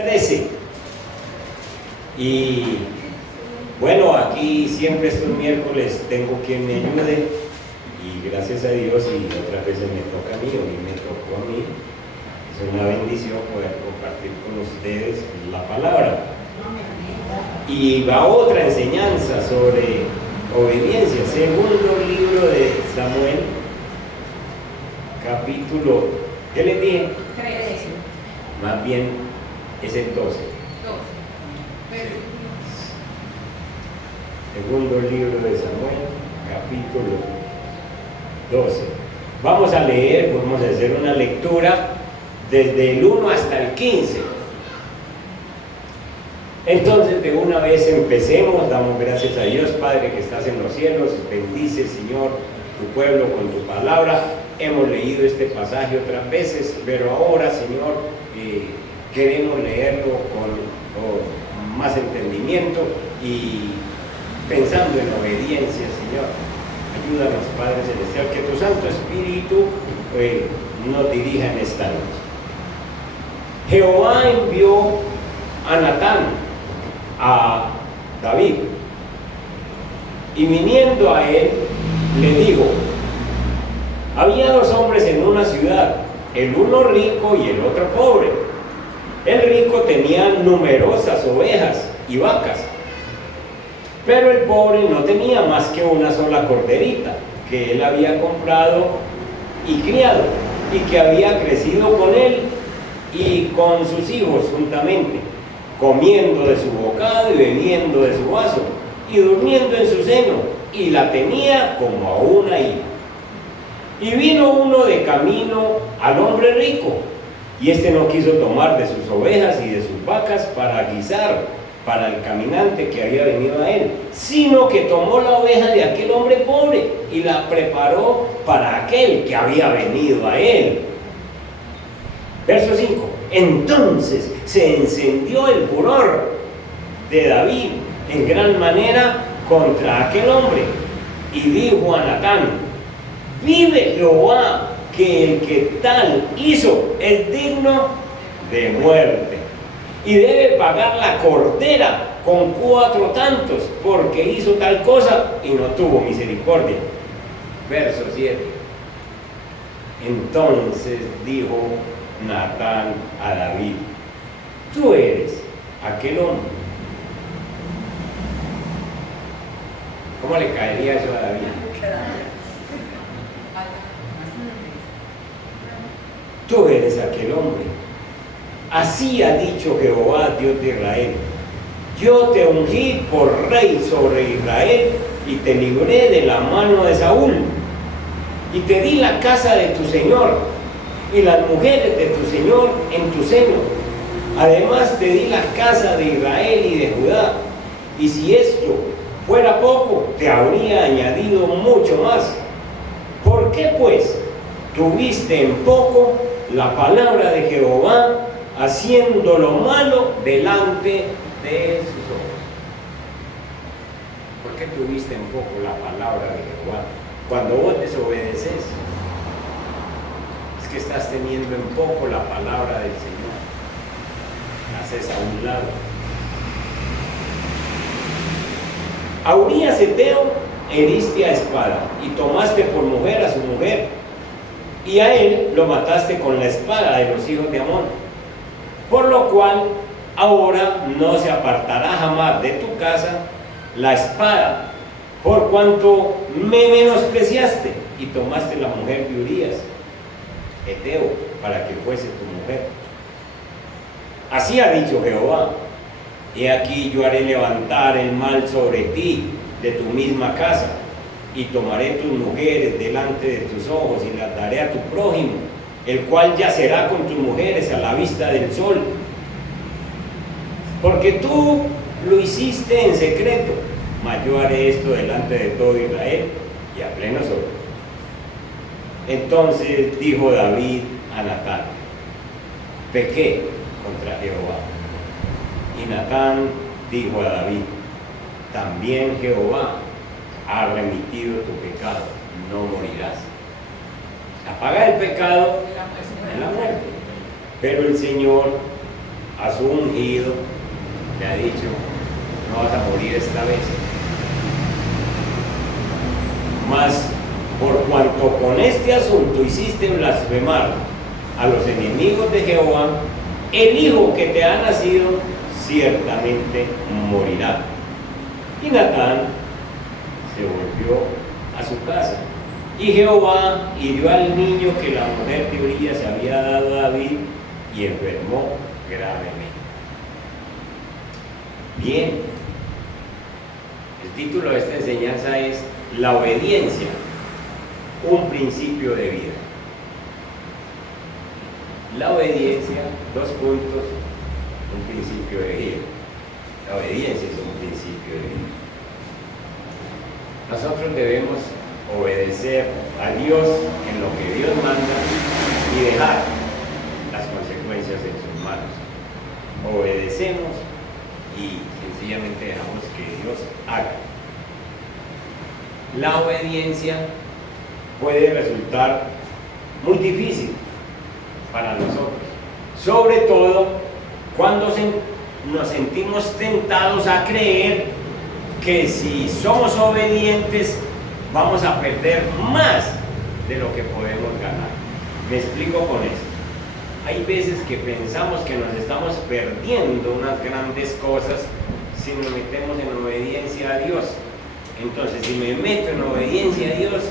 13. Y bueno, aquí siempre estos miércoles tengo quien me ayude y gracias a Dios, y otras veces me toca a mí, hoy me tocó a mí. Es una bendición poder compartir con ustedes la palabra. Y va otra enseñanza sobre obediencia, segundo libro de Samuel, capítulo, ¿qué les dije? 13. Más bien es el 12. Segundo libro de Samuel, capítulo 12. Vamos a leer, vamos a hacer una lectura desde el 1 hasta el 15. Entonces, de una vez empecemos. Damos gracias a Dios, Padre, que estás en los cielos. Bendice, Señor, tu pueblo con tu palabra. Hemos leído este pasaje otras veces, pero ahora, Señor, queremos leerlo con más entendimiento y pensando en obediencia, Señor. Ayúdanos, Padre Celestial, que tu Santo Espíritu nos dirija en esta noche. Jehová envió a Natán a David, y viniendo a él, le dijo: había dos hombres en una ciudad, el uno rico y el otro pobre. El rico tenía numerosas ovejas y vacas, pero el pobre no tenía más que una sola corderita que él había comprado y criado, y que había crecido con él y con sus hijos juntamente, comiendo de su bocado y bebiendo de su vaso, y durmiendo en su seno, y la tenía como a una hija. Y vino uno de camino al hombre rico, y éste no quiso tomar de sus ovejas y de sus vacas para guisar para el caminante que había venido a él, sino que tomó la oveja de aquel hombre pobre y la preparó para aquel que había venido a él. Verso 5. Entonces se encendió el furor de David en gran manera contra aquel hombre, y dijo a Natán: vive Jehová, que el que tal hizo es digno de muerte, y debe pagar la cordera con 4 tantos, porque hizo tal cosa y no tuvo misericordia. Verso 7. Entonces dijo Natán a David: tú eres aquel hombre. ¿Cómo le caería eso a David? Tú eres aquel hombre. Así ha dicho Jehová, Dios de Israel: yo te ungí por rey sobre Israel, y te libré de la mano de Saúl, y te di la casa de tu señor y las mujeres de tu señor en tu seno. Además te di la casa de Israel y de Judá, y si esto fuera poco, te habría añadido mucho más. ¿Por qué pues tuviste en poco la palabra de Jehová, haciendo lo malo delante de sus ojos? ¿Por qué tuviste en poco la palabra de Jehová? Cuando vos desobedeces, es que estás teniendo en poco la palabra del Señor. La haces a un lado. A Urías Heteo heriste a espada, y tomaste por mujer a su mujer, y a él lo mataste con la espada de los hijos de Amón. Por lo cual ahora no se apartará jamás de tu casa la espada, por cuanto me menospreciaste y tomaste la mujer de Urías Heteo para que fuese tu mujer. Así ha dicho Jehová: he aquí yo haré levantar el mal sobre ti de tu misma casa, y tomaré tus mujeres delante de tus ojos, y las daré a tu prójimo, el cual yacerá con tus mujeres a la vista del sol. Porque tú lo hiciste en secreto, mas yo haré esto delante de todo Israel y a pleno sol. Entonces dijo David a Natán: pequé contra Jehová. Y Natán dijo a David: también Jehová ha remitido tu pecado, no morirás. La paga del pecado es la muerte, pero el Señor a su ungido, le ha dicho, no vas a morir esta vez. Mas, por cuanto con este asunto hiciste blasfemar a los enemigos de Jehová, el hijo que te ha nacido ciertamente morirá. Y Natán se volvió a su casa. Y Jehová hirió al niño que la mujer de Urías había dado a David y enfermó gravemente. Bien, el título de esta enseñanza es La obediencia, un principio de vida. La obediencia, 2 puntos, un principio de vida. La obediencia es un principio de vida. Nosotros debemos obedecer a Dios en lo que Dios manda y dejar las consecuencias en sus manos. Obedecemos y sencillamente dejamos que Dios haga. La obediencia puede resultar muy difícil para nosotros, sobre todo cuando nos sentimos tentados a creer que si somos obedientes vamos a perder más de lo que podemos ganar. Me explico con esto. Hay veces que pensamos que nos estamos perdiendo unas grandes cosas si nos metemos en obediencia a Dios. Entonces, si me meto en obediencia a Dios,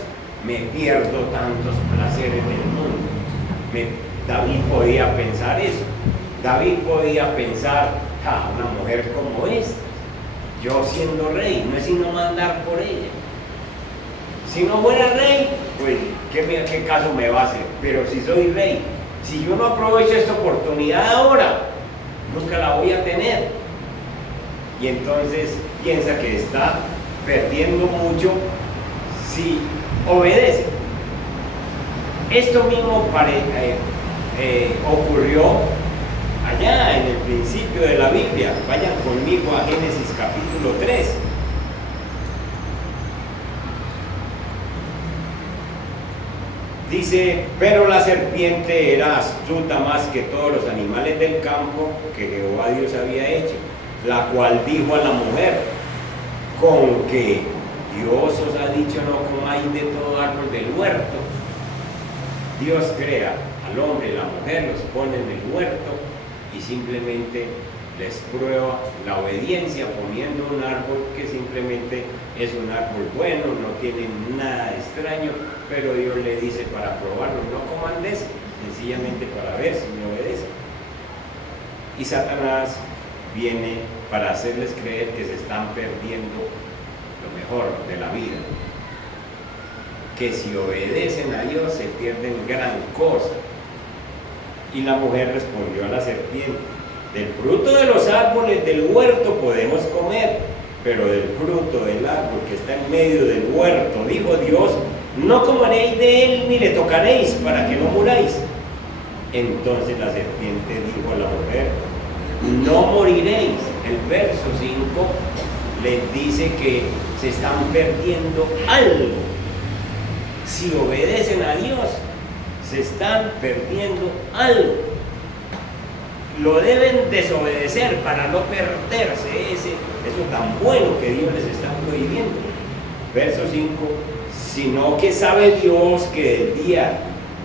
me pierdo tantos placeres del mundo. David podía pensar eso. David podía pensar, una mujer como esta, yo siendo rey, no es sino mandar por ella. Si no fuera rey, pues ¿qué caso me va a hacer? Pero si soy rey, si yo no aprovecho esta oportunidad ahora, nunca la voy a tener. Y entonces piensa que está perdiendo mucho si obedece. Esto mismo ocurrió allá en el principio de la Biblia. Vayan conmigo a Génesis capítulo 3. Dice, pero la serpiente era astuta más que todos los animales del campo que Jehová Dios había hecho, la cual dijo a la mujer, con que Dios os ha dicho no comáis de todo árbol del huerto. Dios crea al hombre y la mujer, los pone en el huerto y simplemente les prueba la obediencia poniendo un árbol que simplemente es un árbol bueno, no tiene nada extraño, pero Dios le dice para probarlo, no coman de eso, sencillamente para ver si me obedecen. Y Satanás viene para hacerles creer que se están perdiendo lo mejor de la vida, que si obedecen a Dios se pierden gran cosa. Y la mujer respondió a la serpiente, del fruto de los árboles del huerto podemos comer, pero del fruto del árbol que está en medio del huerto, dijo Dios, no comeréis de él ni le tocaréis para que no muráis. Entonces la serpiente dijo a la mujer, no moriréis. El verso 5 les dice que se están perdiendo algo. Si obedecen a Dios, se están perdiendo algo. Lo deben desobedecer para no perderse eso tan bueno que Dios les está prohibiendo. Verso 5, sino que sabe Dios que el día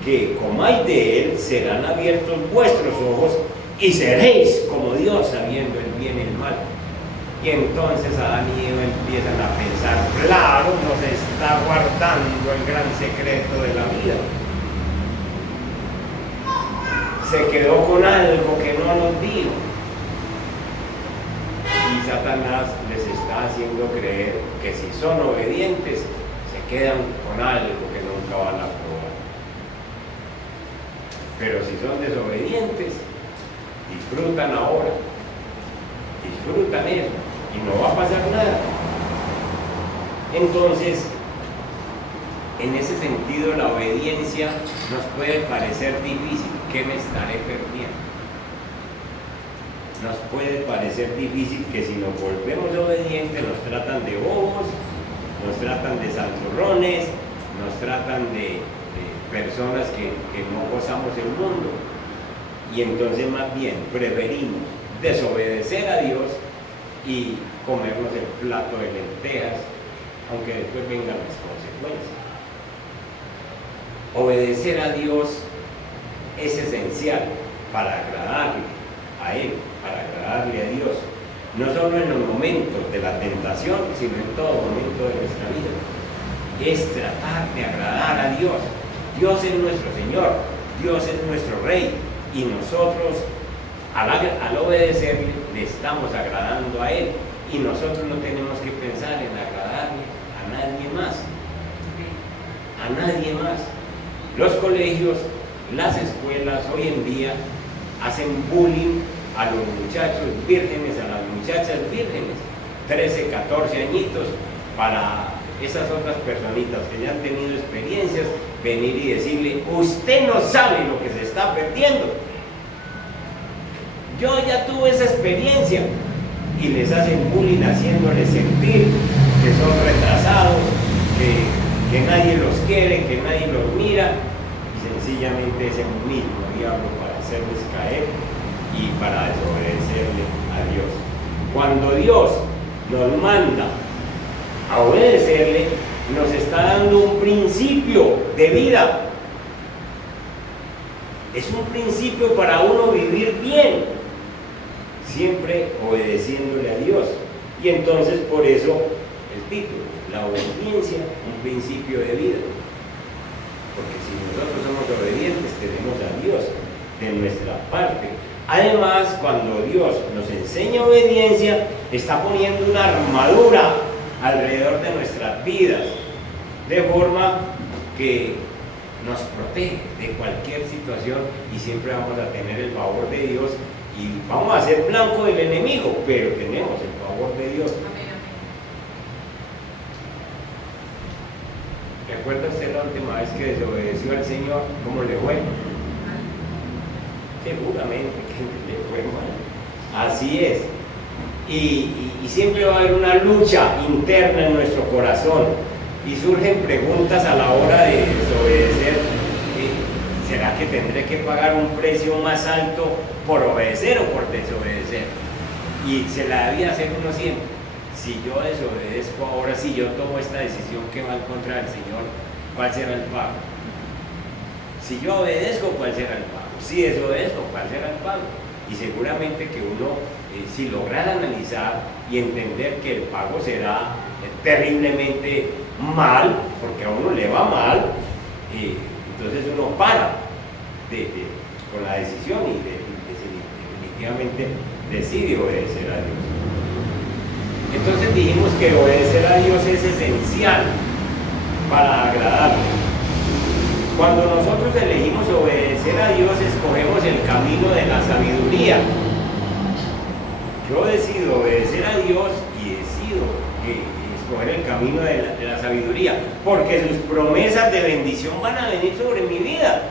que comáis de él serán abiertos vuestros ojos y seréis como Dios sabiendo el bien y el mal. Y entonces Adán y Eva empiezan a pensar, claro, nos está guardando el gran secreto de la vida. Se quedó con algo que no nos dijo. Y Satanás les está haciendo creer que si son obedientes, se quedan con algo que nunca van a probar. Pero si son desobedientes, disfrutan ahora, disfrutan eso, y no va a pasar nada. Entonces, en ese sentido, la obediencia nos puede parecer difícil. ¿Qué me estaré perdiendo? Nos puede parecer difícil que si nos volvemos obedientes nos tratan de bobos, nos tratan de santurrones, nos tratan de personas que no gozamos el mundo. Y entonces más bien preferimos desobedecer a Dios y comernos el plato de lentejas, aunque después vengan las consecuencias. Obedecer a Dios es esencial para agradarle a Él, para agradarle a Dios, no solo en los momentos de la tentación, sino en todo momento de nuestra vida. Es tratar de agradar a Dios. Dios es nuestro Señor, Dios es nuestro Rey, y nosotros al obedecerle le estamos agradando a Él, y nosotros no tenemos que pensar en agradarle a nadie más, a nadie más. Los colegios, las escuelas hoy en día hacen bullying a los muchachos vírgenes, a las muchachas vírgenes, 13, 14 añitos, para esas otras personitas que ya han tenido experiencias, venir y decirle: usted no sabe lo que se está perdiendo, yo ya tuve esa experiencia, y les hacen bullying haciéndoles sentir que son retrasados, que nadie los quiere, que nadie los mira, y sencillamente es el mismo diablo para hacerles caer y para desobedecerle a Dios. Cuando Dios nos manda a obedecerle, nos está dando un principio de vida. Es un principio para uno vivir bien, siempre obedeciéndole a Dios. Y entonces por eso el título, la obediencia, un principio de vida. Porque si nosotros somos obedientes, tenemos a Dios de nuestra parte. Además, cuando Dios nos enseña obediencia, está poniendo una armadura alrededor de nuestras vidas, de forma que nos protege de cualquier situación, y siempre vamos a tener el favor de Dios, y vamos a ser blanco del enemigo, pero tenemos el favor de Dios. ¿Recuerda usted la última vez que desobedeció al Señor? ¿Cómo le fue? Seguramente que le fue mal. Así es. Y siempre va a haber una lucha interna en nuestro corazón, y surgen preguntas a la hora de desobedecer. ¿Será que tendré que pagar un precio más alto por obedecer o por desobedecer? Y se la debía hacer uno siempre. Si yo desobedezco ahora, si yo tomo esta decisión que va en contra del Señor, ¿cuál será el pago? Si yo obedezco, ¿cuál será el pago? Si desobedezco, ¿cuál será el pago? Y seguramente que uno, si lograra analizar y entender que el pago será terriblemente mal, porque a uno le va mal, entonces uno para con la decisión y definitivamente decide obedecer a Dios. Entonces dijimos que obedecer a Dios es esencial para agradarle. Cuando nosotros elegimos obedecer a Dios, escogemos el camino de la sabiduría. Yo decido obedecer a Dios y decido escoger el camino de la sabiduría, porque sus promesas de bendición van a venir sobre mi vida.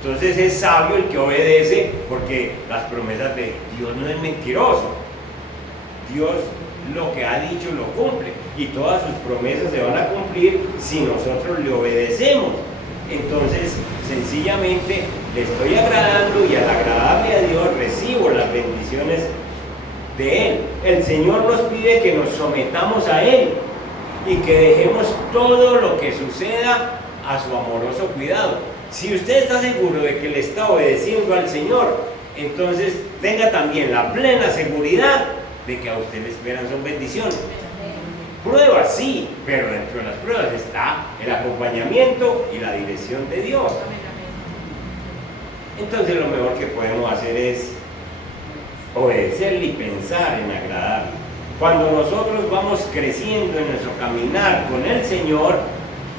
Entonces es sabio el que obedece, porque las promesas de Dios no es mentiroso. Dios lo que ha dicho lo cumple, y todas sus promesas se van a cumplir si nosotros le obedecemos. Entonces sencillamente le estoy agradando, y al agradarle a Dios recibo las bendiciones de Él. El Señor nos pide que nos sometamos a Él y que dejemos todo lo que suceda a su amoroso cuidado. Si usted está seguro de que le está obedeciendo al Señor, entonces tenga también la plena seguridad de que a usted le esperan son bendiciones. Pruebas sí, pero dentro de las pruebas está el acompañamiento y la dirección de Dios. Entonces lo mejor que podemos hacer es obedecerle y pensar en agradarle. Cuando nosotros vamos creciendo en nuestro caminar con el Señor,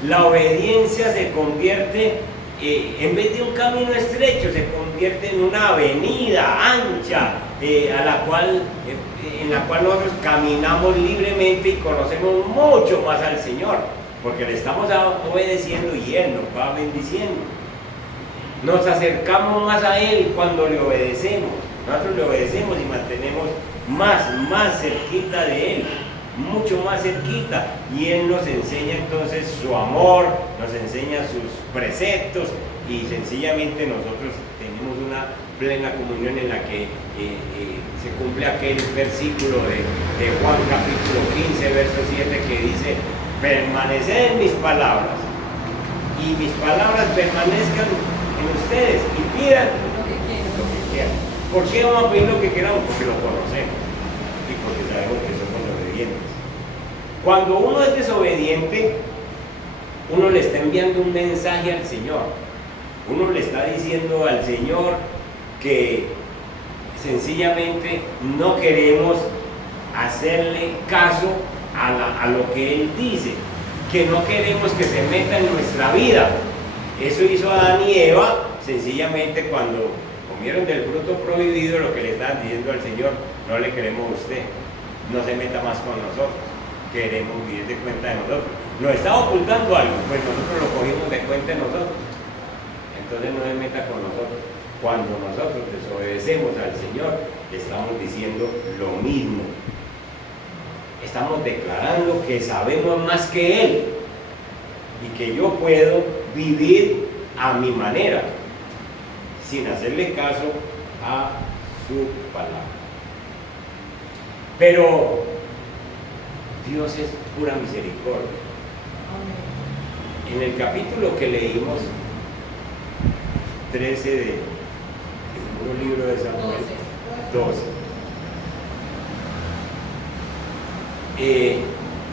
la obediencia se convierte, en vez de un camino estrecho, se convierte en una avenida ancha, en la cual nosotros caminamos libremente y conocemos mucho más al Señor, porque le estamos obedeciendo y Él nos va bendiciendo. Nos acercamos más a Él cuando le obedecemos. Nosotros le obedecemos y mantenemos más cerquita de Él, mucho más cerquita, y Él nos enseña entonces su amor, nos enseña sus preceptos, y sencillamente nosotros tenemos una plena comunión en la que se cumple aquel versículo de Juan capítulo 15, verso 7, que dice: permaneced en mis palabras y mis palabras permanezcan en ustedes y pidan lo que quieran. ¿Por qué vamos a pedir lo que queramos? Porque lo conocemos y porque sabemos que somos obedientes. Cuando uno es desobediente, uno le está enviando un mensaje al Señor. Uno le está diciendo al Señor que sencillamente no queremos hacerle caso a lo que Él dice, que no queremos que se meta en nuestra vida. Eso hizo Adán y Eva, sencillamente cuando comieron del fruto prohibido, lo que le estaban diciendo al Señor: no le queremos a usted, no se meta más con nosotros, queremos vivir de cuenta de nosotros. Nos está ocultando algo, pues nosotros lo cogimos de cuenta de nosotros, entonces no se meta con nosotros. Cuando nosotros desobedecemos al Señor, le estamos diciendo lo mismo. Estamos declarando que sabemos más que Él y que yo puedo vivir a mi manera, sin hacerle caso a su palabra. Pero Dios es pura misericordia. En el capítulo que leímos, 13 del segundo libro de Samuel, 12,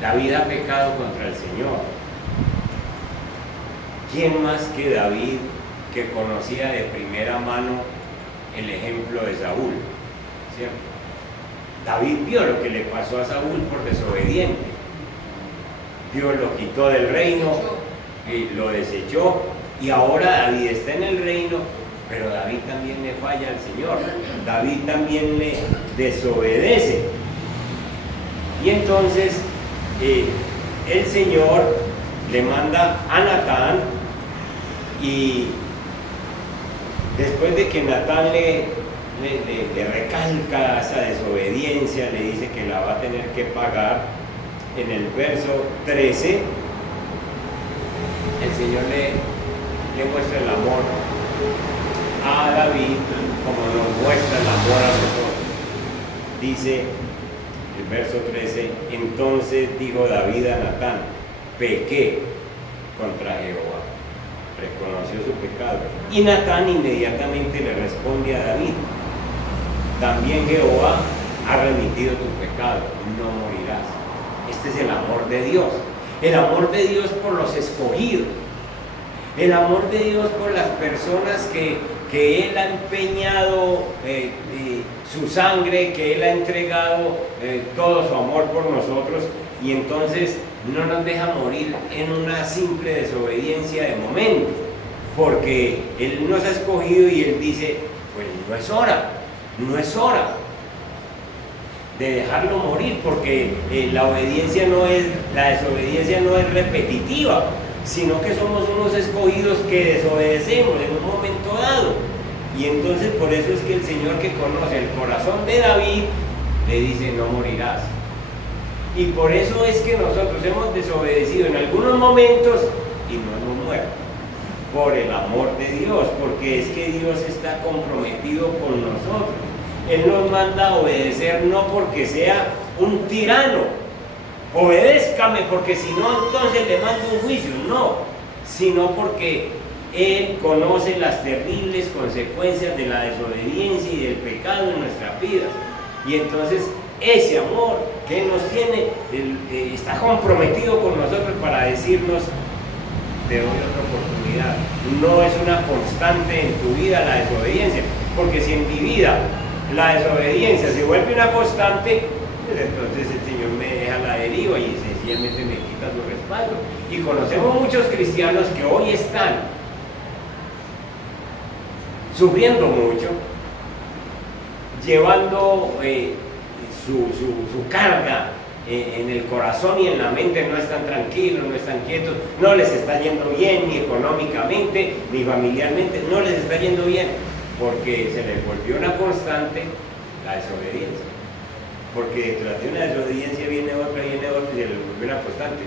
David ha pecado contra el Señor. ¿Quién más que David, que conocía de primera mano el ejemplo de Saúl? ¿Cierto? David vio lo que le pasó a Saúl por desobediente. Dios lo quitó del reino y lo desechó, y ahora David está en el reino, pero David también le falla al Señor. David también le desobedece. Y entonces el Señor le manda a Natán, y después de que Natán le recalca esa desobediencia, le dice que la va a tener que pagar, en el verso 13 el Señor le muestra el amor a David como nos muestra el amor a nosotros. Dice el verso 13: entonces dijo David a Natán: pequé contra Jehová. Reconoció su pecado. Y Natán inmediatamente le responde a David: también Jehová ha remitido tu pecado, no morirás. Este es el amor de Dios. El amor de Dios por los escogidos. El amor de Dios por las personas que Él ha empeñado su sangre, que Él ha entregado todo su amor por nosotros, y entonces no nos deja morir en una simple desobediencia de momento, porque Él nos ha escogido y Él dice: pues no es hora de dejarlo morir, porque la desobediencia no es repetitiva, sino que somos unos escogidos que desobedecemos en un momento dado. Y entonces por eso es que el Señor, que conoce el corazón de David, le dice: no morirás. Y por eso es que nosotros hemos desobedecido en algunos momentos y no hemos muerto, por el amor de Dios, porque es que Dios está comprometido con nosotros. Él nos manda a obedecer, no porque sea un tirano: obedézcame porque si no entonces le mando un juicio. No, sino porque Él conoce las terribles consecuencias de la desobediencia y del pecado en nuestras vidas. Y entonces ese amor que Él nos tiene, está comprometido con nosotros para decirnos: te doy otra oportunidad. No es una constante en tu vida la desobediencia, porque si en mi vida la desobediencia se vuelve una constante, pues entonces el Señor me deja la deriva y sencillamente me quita su respaldo. Y conocemos muchos cristianos que hoy están sufriendo mucho, llevando su carga en el corazón y en la mente. No están tranquilos, no están quietos, no les está yendo bien ni económicamente ni familiarmente, no les está yendo bien, porque se les volvió una constante la desobediencia. Porque detrás de una desobediencia viene otra y se les volvió una constante.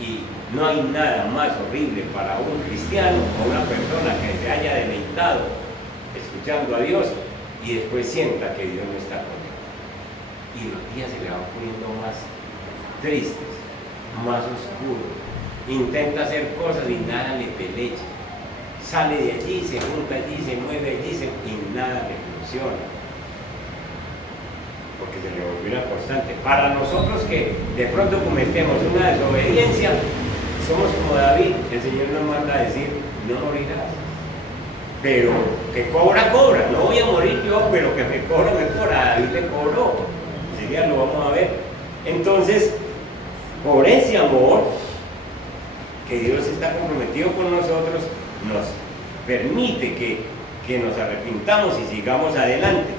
Y no hay nada más horrible para un cristiano o una persona que se haya deleitado escuchando a Dios, y después sienta que Dios no está con él. Y los días se le van poniendo más tristes, más oscuros. Intenta hacer cosas y nada le pelecha. Sale de allí, se junta allí, se mueve allí y nada le funciona. Porque se le volvió una constante. Para nosotros que de pronto cometemos una desobediencia, somos como David. El Señor nos manda a decir: no morirás. Pero que cobra, cobra. No voy a morir yo, pero que me cobra, me cobra. David le cobró. Enseguida lo vamos a ver. Entonces, por ese amor que Dios está comprometido con nosotros, nos permite que nos arrepintamos y sigamos adelante.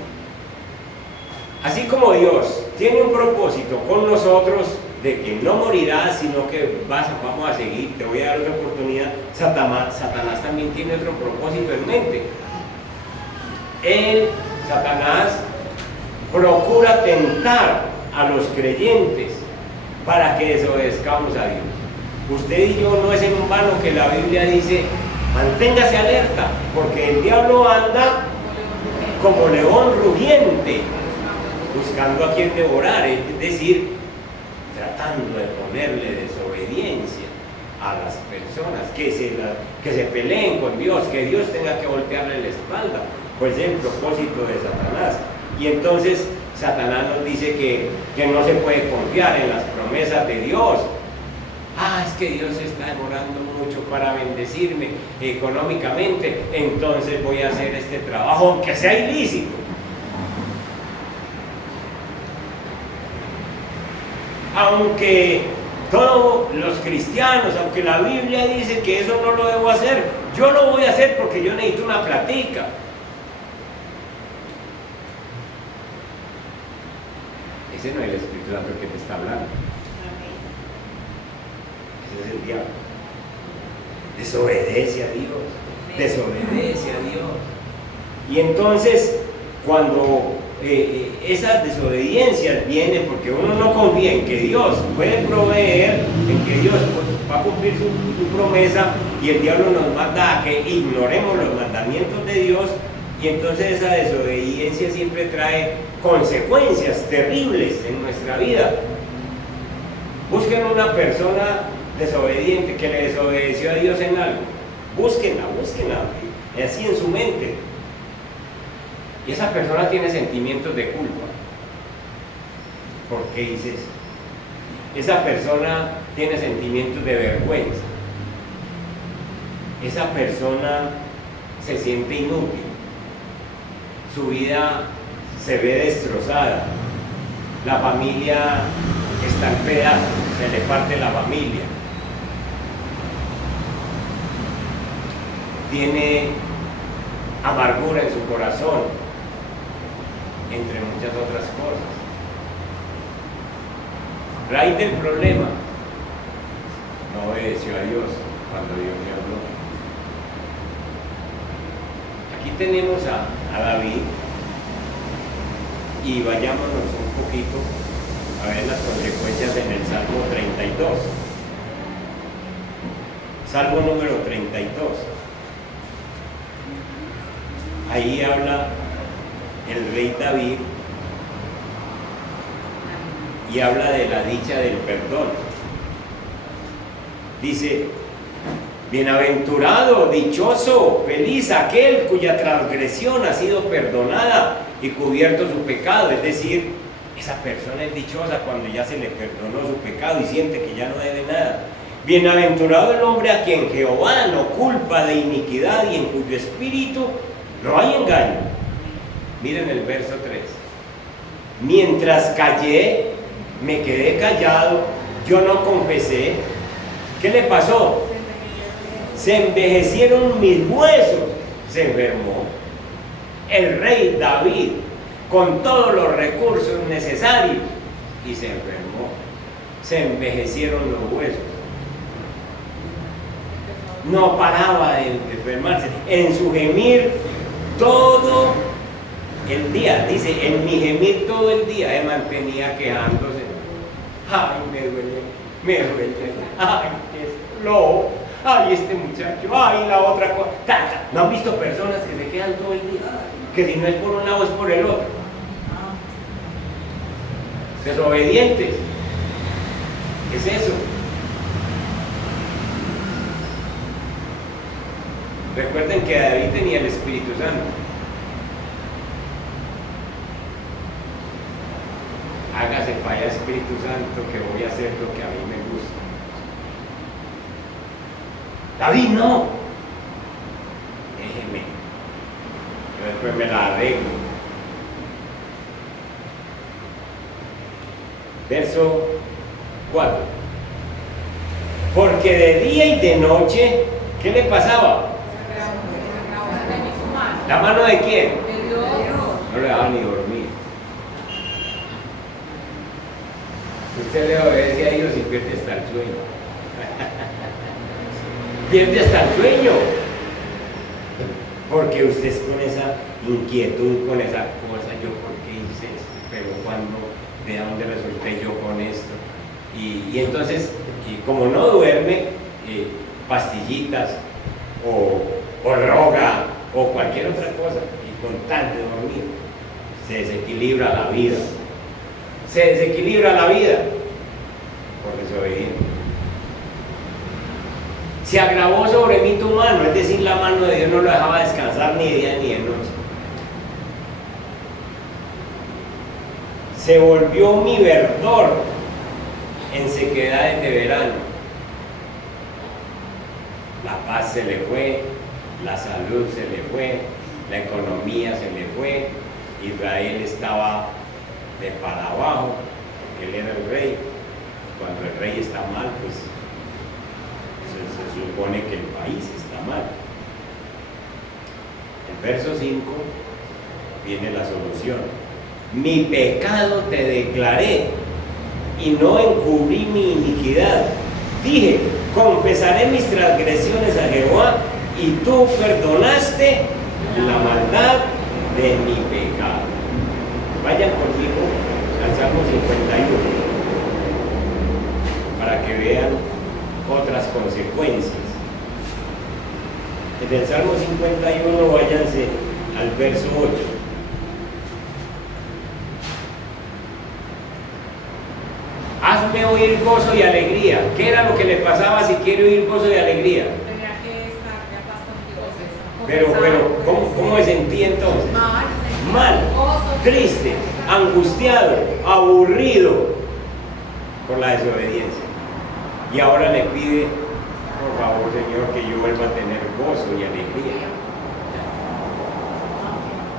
Así como Dios tiene un propósito con nosotros de que no morirás, sino que vamos a seguir, te voy a dar otra oportunidad. Satanás también tiene otro propósito en mente. Satanás procura tentar a los creyentes para que desobedezcamos a Dios. Usted y yo no es en vano que la Biblia dice: manténgase alerta, porque el diablo anda como león rugiente, buscando a quien devorar, es decir, tratando de ponerle desobediencia a las personas, que se peleen con Dios, que Dios tenga que voltearle la espalda. Pues es el propósito de Satanás. Y entonces Satanás nos dice que no se puede confiar en las promesas de Dios. Es que Dios se está demorando mucho para bendecirme económicamente, entonces voy a hacer este trabajo, aunque sea ilícito. Aunque todos los cristianos, aunque la Biblia dice que eso no lo debo hacer, yo lo voy a hacer porque yo necesito una platica. Ese no es el Espíritu Santo que te está hablando. Ese es el diablo. Desobedece a Dios. Desobedece a Dios. Y entonces, cuando esas desobediencias vienen porque uno no confía en que Dios puede proveer, en que Dios va a cumplir su promesa, y el diablo nos manda a que ignoremos los mandamientos de Dios, y entonces esa desobediencia siempre trae consecuencias terribles en nuestra vida. Busquen una persona desobediente que le desobedeció a Dios en algo. Búsquenla, así en su mente. Y esa persona tiene sentimientos de culpa. ¿Por qué hice eso? Esa persona tiene sentimientos de vergüenza. Esa persona se siente inútil. Su vida se ve destrozada. La familia está en pedazos, se le parte la familia. Tiene amargura en su corazón, entre muchas otras cosas. Raíz del problema: no obedeció a Dios cuando Dios le habló. Aquí tenemos a David, y vayámonos un poquito a ver las consecuencias en el Salmo 32. Salmo número 32. Ahí habla el rey David y habla de la dicha del perdón. Dice: bienaventurado, dichoso, feliz aquel cuya transgresión ha sido perdonada y cubierto su pecado. Es decir, esa persona es dichosa cuando ya se le perdonó su pecado y siente que ya no debe nada. Bienaventurado el hombre a quien Jehová no culpa de iniquidad y en cuyo espíritu no hay engaño. Miren el verso 3. Mientras callé, me quedé callado, yo no confesé. ¿Qué le pasó? Se envejecieron mis huesos. Se enfermó. El rey David, con todos los recursos necesarios, y se enfermó. Se envejecieron los huesos. No paraba de enfermarse. En su gemir todo el día, dice, en mi gemir todo el día, se mantenía quejándose. Ay, me duele, ay, qué flojo, ay, este muchacho, ay, la otra cosa. ¿No han visto personas que se quedan todo el día? Que si no es por un lado es por el otro. Desobedientes. ¿Qué es eso? Recuerden que David tenía el Espíritu Santo. Hágase para allá, Espíritu Santo, que voy a hacer lo que a mí me gusta. David, no. Déjeme. Yo después me la arreglo. Verso 4. Porque de día y de noche, ¿qué le pasaba? ¿La mano de quién? De Dios. No le dejaba ni dormir. Usted le obedece a Dios y pierde hasta el sueño. Pierde hasta el sueño. Porque usted es con esa inquietud, con esa cosa, yo por qué hice esto, pero cuando, de dónde resulté yo con esto. Y entonces, como no duerme, pastillitas o droga o cualquier otra cosa, y con tal de dormir, se desequilibra la vida. Se desequilibra la vida por desobediente. Se agravó sobre mí tu mano, es decir, la mano de Dios no lo dejaba descansar ni de día ni de noche. Se volvió mi verdor en sequedades de verano. La paz se le fue, la salud se le fue, la economía se le fue, Israel estaba de para abajo, porque él era el rey. Cuando el rey está mal, pues se supone que el país está mal. En verso 5 viene la solución. Mi pecado te declaré y no encubrí mi iniquidad. Dije, confesaré mis transgresiones a Jehová y tú perdonaste la maldad de mi pecado. Vayan conmigo al Salmo 51 para que vean otras consecuencias. En el Salmo 51 váyanse al verso 8. Hazme oír gozo y alegría. ¿Qué era lo que le pasaba si quiere oír gozo y alegría? Tenía que estar de paz con Dios. Pero ¿cómo se sentía entonces? Mal, triste, angustiado, aburrido por la desobediencia. Y ahora le pide, por favor, Señor, que yo vuelva a tener gozo y alegría.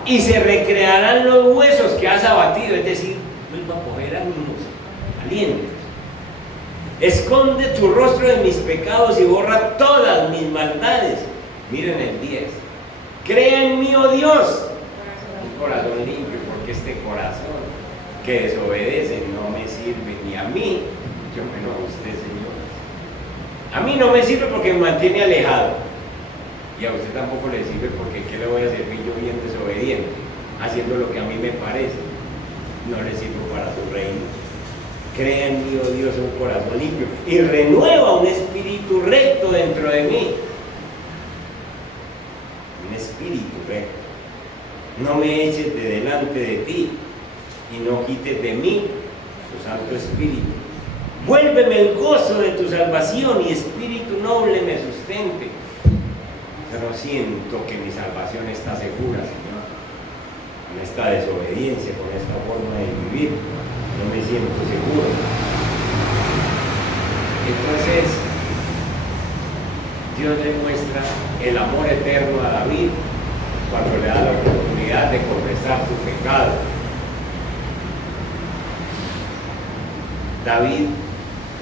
Y se recrearán los huesos que has abatido, es decir, vuelva a coger ánimos, alientos. Esconde tu rostro de mis pecados y borra todas mis maldades. Miren el 10. Crea en mí, oh Dios, un corazón limpio, porque este corazón que desobedece no me sirve ni a mí, yo menos a usted, Señor. A mí no me sirve porque me mantiene alejado. Y a usted tampoco le sirve porque ¿qué le voy a servir yo bien desobediente? Haciendo lo que a mí me parece. No le sirvo para su reino. Crea en mí, oh Dios, un corazón limpio y renueva un espíritu recto dentro de mí. Un espíritu recto. No me eches de delante de ti y no quites de mí tu Santo Espíritu. Vuélveme el gozo de tu salvación y espíritu noble me sustente. Pero siento que mi salvación está segura, Señor. Con esta desobediencia, con esta forma de vivir, no me siento seguro. Entonces, Dios le muestra el amor eterno a David cuando le da la oportunidad de confesar su pecado. David,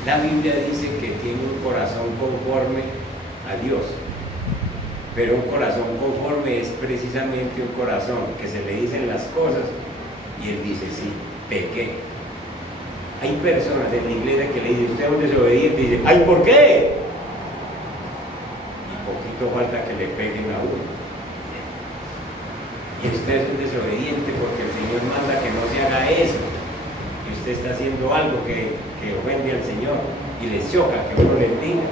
la Biblia dice que tiene un corazón conforme a Dios, pero un corazón conforme es precisamente un corazón que se le dicen las cosas y él dice, sí, pequé. Hay personas en la iglesia que le dicen, usted es un desobediente, y dice, ay, ¿por qué? Y poquito falta que le peguen a uno. Y usted es un desobediente porque el Señor manda que no se haga eso. Y usted está haciendo algo que ofende al Señor y le choca que uno le diga.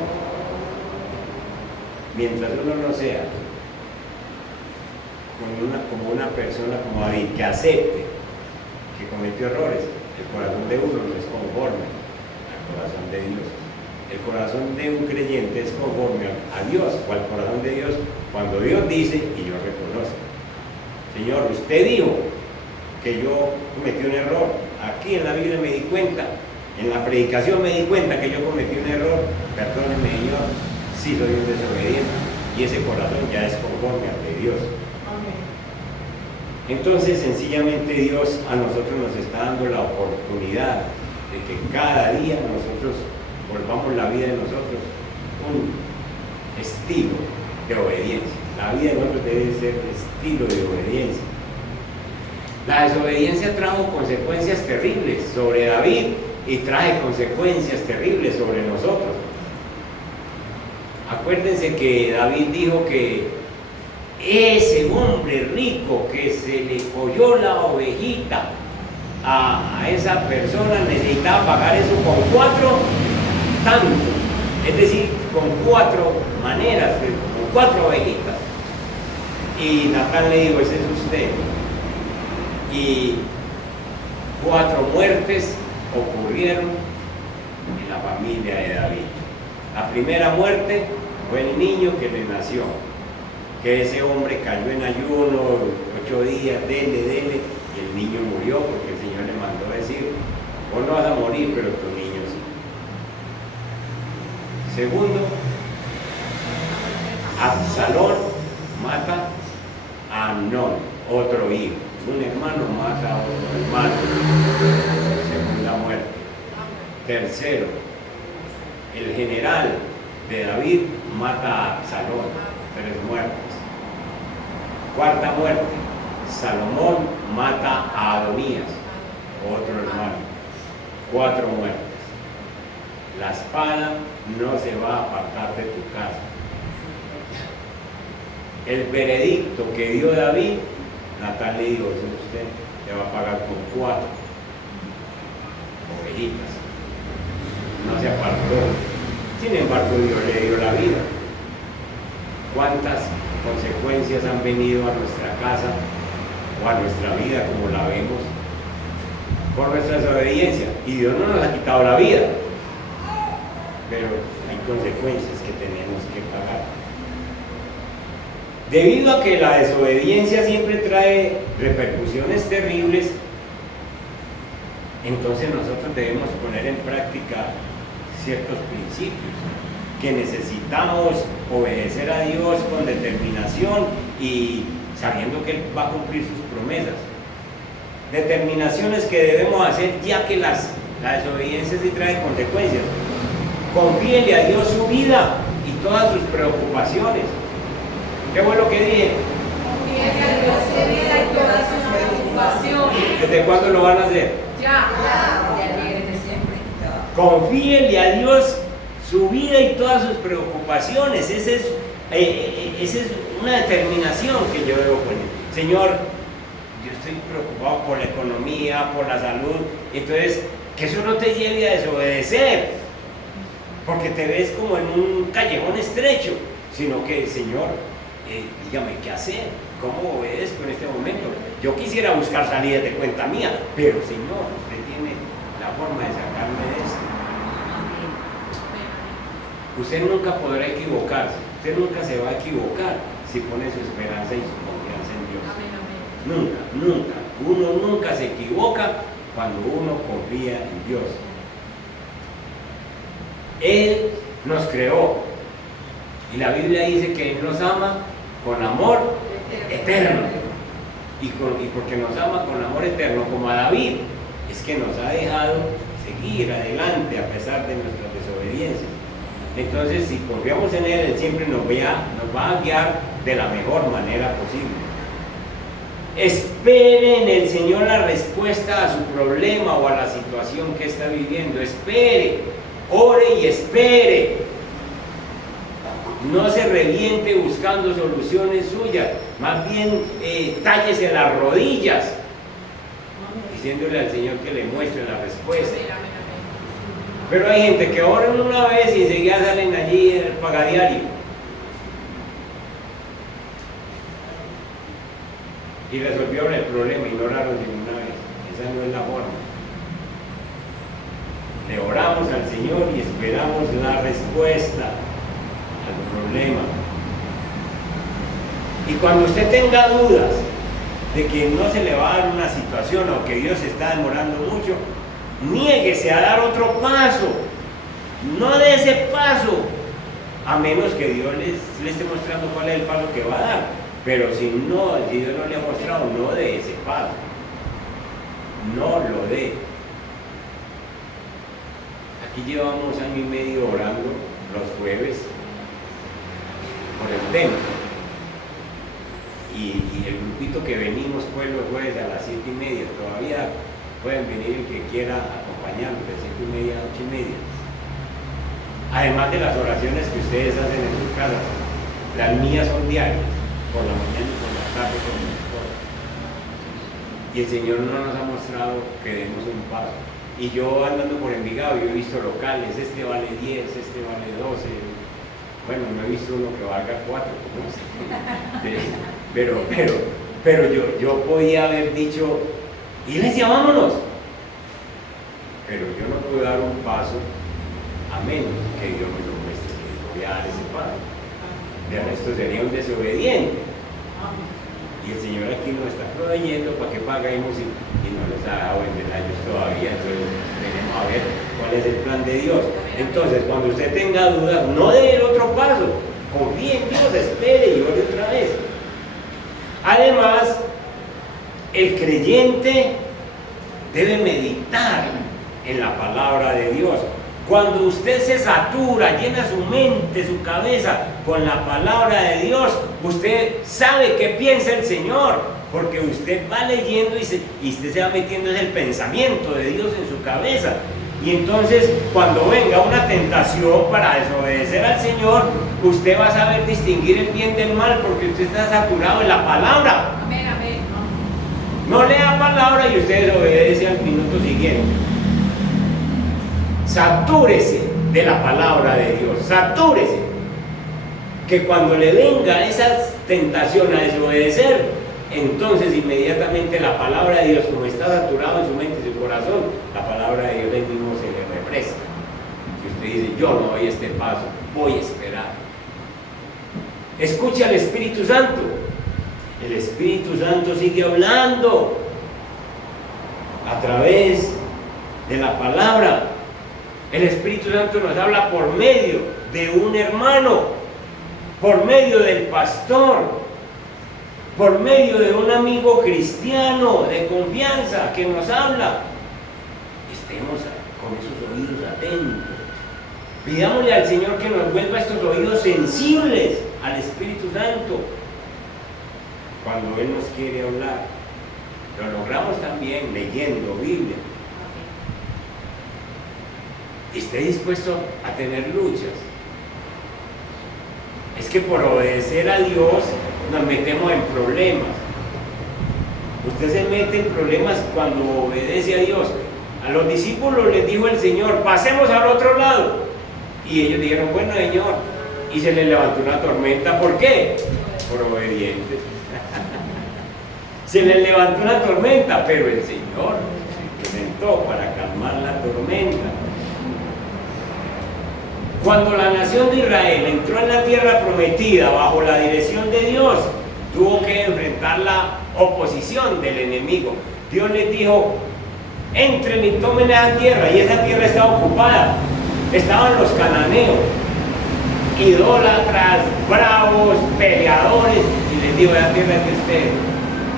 mientras uno no sea como una persona como David, que acepte que cometió errores, el corazón de uno no es conforme al corazón de Dios. El corazón de un creyente es conforme a Dios o al corazón de Dios cuando Dios dice y yo reconozco. Señor, usted dijo que yo cometí un error. Aquí en la Biblia me di cuenta, en la predicación me di cuenta que yo cometí un error. Perdóneme, Señor, sí soy un desobediente. Y ese corazón ya es conforme al de Dios. Entonces, sencillamente Dios a nosotros nos está dando la oportunidad de que cada día nosotros volvamos la vida de nosotros un estilo de obediencia. La vida de nosotros debe ser estilo de obediencia. La desobediencia trajo consecuencias terribles sobre David y trae consecuencias terribles sobre nosotros. Acuérdense que David dijo que ese hombre rico que se le cogió la ovejita a esa persona necesitaba pagar eso con 4 tantos, es decir, con 4 maneras, con 4 ovejitas. Y Natán le dijo, ese es usted. Y 4 muertes ocurrieron en la familia de David. La primera muerte fue el niño que le nació, que ese hombre cayó en ayuno 8 días, dele, y el niño murió porque el Señor le mandó a decir, vos no vas a morir, pero tu niño sí. Segundo, Absalón mata a Amnón, otro hijo. Un hermano mata a otro hermano. Segunda muerte. Tercero, el general de David mata a Absalón, 3 muertes. Cuarta muerte, Salomón mata a Adonías, otro hermano, 4 muertes. La espada no se va a apartar de tu casa. El veredicto que dio David, Natán le dijo, usted te va a pagar con 4 ovejitas. No se apartó. Sin embargo, Dios le dio la vida. ¿Cuántas consecuencias han venido a nuestra casa o a nuestra vida como la vemos por nuestra desobediencia? Y Dios no nos ha quitado la vida, pero hay consecuencias que tenemos que pagar. Debido a que la desobediencia siempre trae repercusiones terribles, entonces nosotros debemos poner en práctica ciertos principios, que necesitamos obedecer a Dios con determinación y sabiendo que Él va a cumplir sus promesas. Determinaciones que debemos hacer ya que la desobediencia sí trae consecuencias. Confíele a Dios su vida y todas sus preocupaciones. ¿Qué fue lo que dije? Confíele a Dios su vida y todas sus preocupaciones. ¿Desde cuándo lo van a hacer? Ya. Confíele a Dios su vida y todas sus preocupaciones. Esa es una determinación que yo debo poner. Señor, yo estoy preocupado por la economía, por la salud. Entonces, que eso no te lleve a desobedecer, porque te ves como en un callejón estrecho, sino que, Señor, dígame qué hacer, cómo obedezco en este momento. Yo quisiera buscar salidas de cuenta mía, pero Señor, usted tiene la forma de sacarme de esto. Usted nunca podrá equivocarse, usted nunca se va a equivocar si pone su esperanza y su confianza en Dios. Nunca, nunca. Uno nunca se equivoca cuando uno confía en Dios. Él nos creó y la Biblia dice que Él nos ama con amor eterno. Y porque nos ama con amor eterno, como a David, es que nos ha dejado seguir adelante a pesar de nuestras desobediencias. Entonces, si confiamos en Él, Él siempre nos va a guiar de la mejor manera posible. Espere en el Señor la respuesta a su problema o a la situación que está viviendo. Espere, ore y espere. No se reviente buscando soluciones suyas, más bien tállese las rodillas, diciéndole al Señor que le muestre la respuesta. Pero hay gente que oran una vez y enseguida salen allí el pagadiario. y resolvieron el problema y no oraron ninguna vez. Esa no es la forma. Le oramos al Señor y esperamos la respuesta al problema. Y cuando usted tenga dudas de que no se le va a dar una situación o que Dios se está demorando mucho, niéguese a dar otro paso. No dé ese paso, a menos que Dios le esté mostrando cuál es el paso que va a dar. Pero si Dios no le ha mostrado, no dé ese paso. No lo dé. Aquí llevamos año y medio orando los jueves por el templo. Y el grupito que venimos pues los jueves a las 7:30, todavía pueden venir el que quiera acompañarnos de 7:30 a 8:30. Además de las oraciones que ustedes hacen en sus casas, las mías son diarias, por la mañana y por la tarde con mi esposa. Y el Señor no nos ha mostrado que demos un paso. Y yo andando por Envigado, yo he visto locales, este vale 10, este vale 12. Bueno, no he visto uno que valga 4, como este. Pero yo podía haber dicho, iglesia, vámonos. Pero yo no puedo dar un paso a menos que Dios me lo muestre que voy a dar ese paso. De resto sería un desobediente. Y el Señor aquí nos está proveyendo para que paguemos y no les ha dado vender a ellos todavía. Entonces tenemos a ver cuál es el plan de Dios. Entonces, cuando usted tenga dudas, no dé el otro paso. Confíe en Dios, espere y ore otra vez. Además, el creyente debe meditar en la palabra de Dios. Cuando usted se satura, llena su mente, su cabeza con la palabra de Dios, usted sabe qué piensa el Señor, porque usted va leyendo y usted se va metiendo en el pensamiento de Dios en su cabeza. Y entonces, cuando venga una tentación para desobedecer al Señor, usted va a saber distinguir el bien del mal, porque usted está saturado en la palabra. Amén, amén. No lea palabra y usted desobedece al minuto siguiente. Satúrese de la palabra de Dios, satúrese. Que cuando le venga esa tentación a desobedecer, entonces inmediatamente la palabra de Dios, como está saturado en su mente y su corazón, la palabra de Dios ahí mismo se le refresca. Si usted dice, yo no doy este paso, voy a esperar. Escucha al Espíritu Santo. El Espíritu Santo sigue hablando a través de la palabra. El Espíritu Santo nos habla por medio de un hermano, por medio del pastor, por medio de un amigo cristiano de confianza que nos habla. Estemos con esos oídos atentos. Pidámosle al Señor que nos vuelva estos oídos sensibles al Espíritu Santo cuando Él nos quiere hablar. Lo logramos también leyendo Biblia. Esté dispuesto a tener luchas. Es que por obedecer a Dios nos metemos en problemas. Usted se mete en problemas cuando obedece a Dios. A los discípulos les dijo el Señor, pasemos al otro lado. Y ellos dijeron, bueno, Señor. Y se les levantó una tormenta. ¿Por qué? Por obedientes. Se les levantó una tormenta, pero el Señor se implementó para calmar la tormenta. Cuando la nación de Israel entró en la tierra prometida bajo la dirección de Dios, tuvo que enfrentar la oposición del enemigo. Dios les dijo, entren y tomen esa tierra, y esa tierra estaba ocupada. Estaban los cananeos, idólatras, bravos, peleadores, y les dijo, esa tierra es de ustedes.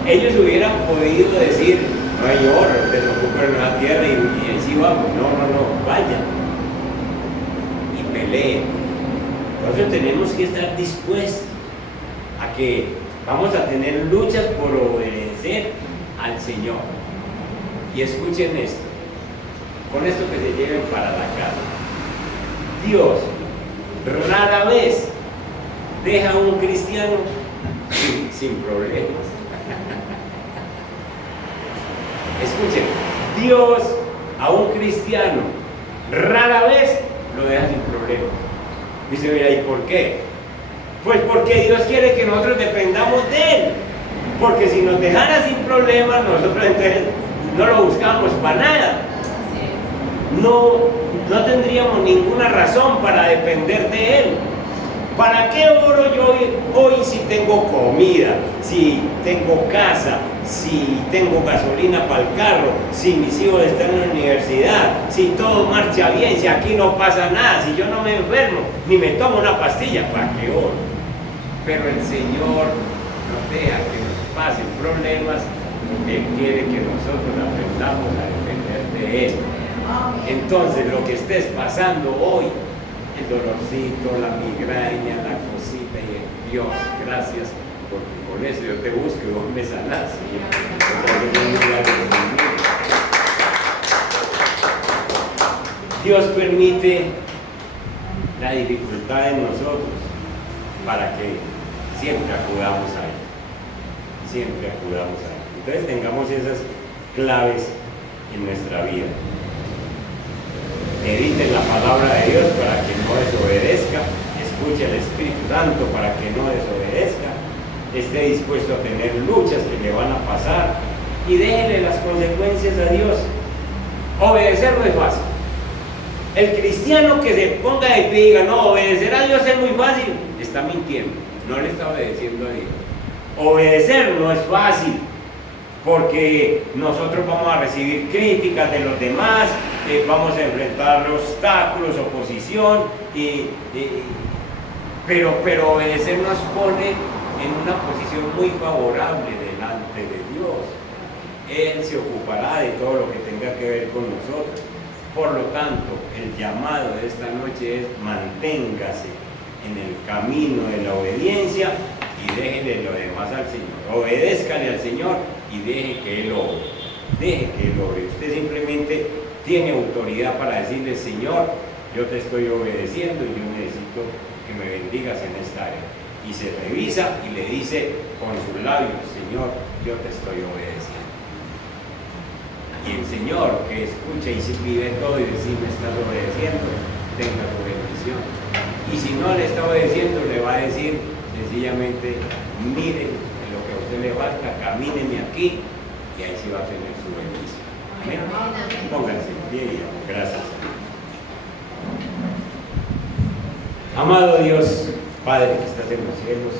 Ellos hubieran podido decir, no hay oro, desocupen la tierra y así vamos. No, vayan. Entonces tenemos que estar dispuestos a que vamos a tener luchas por obedecer al Señor. Y escuchen esto, con esto que se lleven para la casa. Dios rara vez deja a un cristiano sin problemas. Escuchen, Dios a un cristiano rara vez lo deja sin problemas. Dice, mira, ¿y por qué? Pues porque Dios quiere que nosotros dependamos de Él. Porque si nos dejara sin problemas, nosotros entonces no lo buscamos para nada. No tendríamos ninguna razón para depender de Él. ¿Para qué oro yo hoy si tengo comida, si tengo casa, si tengo gasolina para el carro, si mis hijos están en la universidad, si todo marcha bien, si aquí no pasa nada, si yo no me enfermo, ni me tomo una pastilla? ¿Para qué oro? Pero el Señor nos deja que nos pasen problemas. Él quiere que nosotros aprendamos a depender de Él. Entonces, lo que estés pasando hoy, el dolorcito, la migraña, la cosita, y Dios, gracias, porque con eso yo te busco y vos me sanás. Dios permite la dificultad en nosotros para que siempre acudamos a Él. Siempre acudamos a Él. Entonces tengamos esas claves en nuestra vida. Medite la palabra de Dios para que no desobedezca, escuche al Espíritu Santo para que no desobedezca, esté dispuesto a tener luchas que le van a pasar y déjele las consecuencias a Dios. Obedecer no es fácil. El cristiano que se ponga de pie y diga, no, obedecer a Dios es muy fácil, está mintiendo, no le está obedeciendo a Dios. Obedecer no es fácil, porque nosotros vamos a recibir críticas de los demás, vamos a enfrentar obstáculos, oposición, pero obedecer nos pone en una posición muy favorable delante de Dios. Él se ocupará de todo lo que tenga que ver con nosotros. Por lo tanto, el llamado de esta noche es: manténgase en el camino de la obediencia y déjele lo demás al Señor. Obedézcale al Señor y deje que Él obre. Deje que Él obre. Usted simplemente tiene autoridad para decirle: Señor, yo te estoy obedeciendo y yo necesito que me bendigas en esta área. Y se revisa y le dice con sus labios: Señor, yo te estoy obedeciendo. Y el Señor, que escucha y se pide todo y dice: me estás obedeciendo, tenga tu bendición. Y si no le está obedeciendo, le va a decir sencillamente: mire en lo que a usted le falta, camíneme aquí, y ahí sí va a tener su bendición. Amén. Pónganse en pie y gracias. Amado Dios, Padre que estás en los cielos,